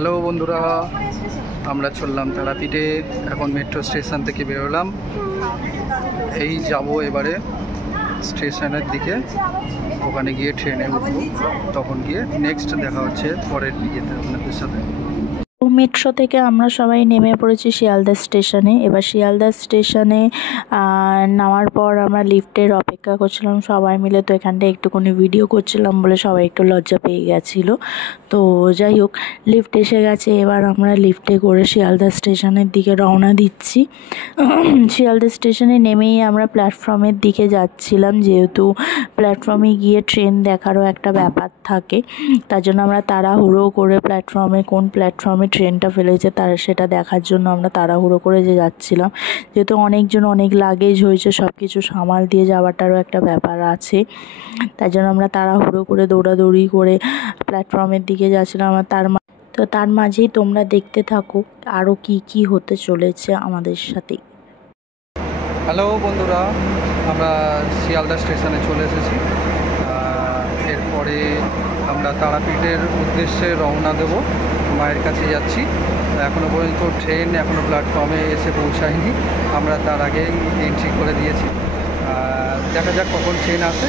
Hello বন্ধুরা, আমরা চললাম তারাপীঠে। এখন মেট্রো স্টেশন থেকে বেরোলাম। এই যাব এবারে স্টেশনের দিকে, ওখানে গিয়ে ট্রেনে উঠবো। তখন গিয়ে নেক্সট দেখা হচ্ছে পরের ইয়েতে আপনাদের সাথে। মেট্রো থেকে আমরা সবাই নেমে পড়েছি শিয়ালদা স্টেশনে। এবার শিয়ালদা স্টেশনে নামার পর আমরা লিফটের অপেক্ষা করছিলাম সবাই মিলে। তো এখানটায় একটুখানি ভিডিও করছিলাম বলে সবাই একটু লজ্জা পেয়ে গেছিলো। তো যাই হোক, লিফট এসে গেছে। এবার আমরা লিফটে করে শিয়ালদা স্টেশনের দিকে রওনা দিচ্ছি। শিয়ালদা স্টেশনে নেমেই আমরা প্ল্যাটফর্মের দিকে যাচ্ছিলাম, যেহেতু প্ল্যাটফর্মে গিয়ে ট্রেন দেখারও একটা ব্যাপার থাকে। তার জন্য আমরা তাড়াহুড়ো করে কোন প্ল্যাটফর্মে ট্রেনটা ফেলেছে সেটা দেখার জন্য আমরা তাড়াহুড়ো করে যাচ্ছিলাম। যেহেতু অনেকজন অনেক লাগেজ হয়েছে, সব কিছু সামাল দিয়ে যাওয়াটারও একটা ব্যাপার আছে। তার জন্য আমরা তাড়াহুড়ো করে দৌড়াদৌড়ি করে প্ল্যাটফর্মের দিকে যাচ্ছিলাম। তার মাঝেই তোমরা দেখতে থাকো আরও কি হতে চলেছে আমাদের সাথে। হ্যালো বন্ধুরা, আমরা শিয়ালদা স্টেশনে চলে এসেছি। এরপরে আমরা তারাপীঠের উদ্দেশ্যে রওনা দেব। মায়ের কাছে যাচ্ছি। এখনও পর্যন্ত ট্রেন প্ল্যাটফর্মে এসে পৌঁছায়নি। আমরা তার আগেই এন্ট্রি করে দিয়েছি। দেখা যাক কখন ট্রেন আসে।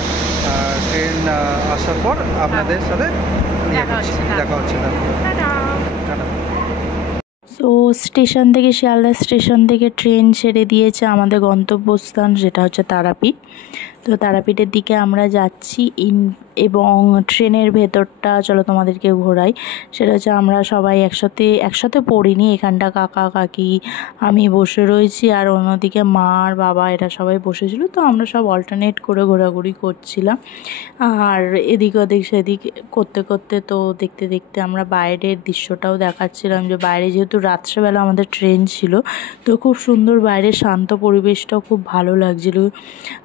ট্রেন আসার পর আপনাদের সাথে দেখা হচ্ছে। তো শিয়ালদা স্টেশন থেকে ট্রেন ছেড়ে দিয়েছে আমাদের গন্তব্যস্থান, যেটা হচ্ছে তারাপীঠ। তো তারাপীঠের দিকে আমরা যাচ্ছি। এবং ট্রেনের ভেতরটা চলো তোমাদেরকে ঘোরাই। সেটা হচ্ছে আমরা সবাই একসাথে পড়িনি। এখানটা কাকা কাকি আমি বসে রয়েছি, আর অন্যদিকে মা আর বাবা এরা সবাই বসেছিল। তো আমরা সব অল্টারনেট করে ঘোরাঘুরি করছিলাম, আর এদিক ওদিক সেদিক করতে করতে তো দেখতে দেখতে আমরা বাইরের দৃশ্যটাও দেখাচ্ছিলাম। যে বাইরে যেহেতু রাত্রেবেলা আমাদের ট্রেন ছিল, তো খুব সুন্দর বাইরের শান্ত পরিবেশটাও খুব ভালো লাগছিল।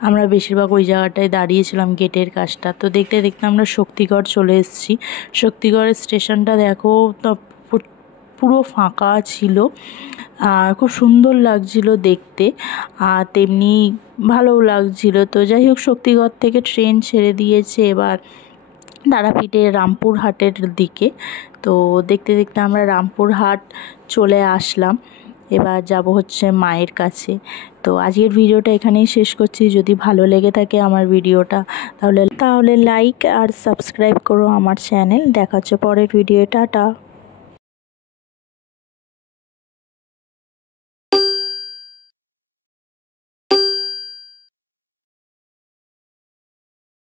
আমরা বেশিরভাগ ওই জায়গাটায় দাঁড়িয়েছিলাম, গেটের কাজটা। তো দেখতে দেখতে আমরা শক্তিগড় চলে এসেছি। শক্তিগড়ের স্টেশনটা দেখো, তো পুরো ফাঁকা ছিল, আর খুব সুন্দর লাগছিল দেখতে, আর তেমনি ভালোও লাগছিল। তো যাই হোক, শক্তিগড় থেকে ট্রেন ছেড়ে দিয়েছে এবার তারাপীঠে রামপুরহাটের দিকে। তো দেখতে দেখতে আমরা রামপুরহাট চলে আসলাম। এবার যাব হচ্ছে মায়ের কাছে। তো আজকের ভিডিওটা এখানেই শেষ করছি। যদি ভালো লেগে থাকে আমার ভিডিওটা, তাহলে লাইক আর সাবস্ক্রাইব করো আমার চ্যানেল। দেখা হচ্ছে পরের ভিডিও। টাটা।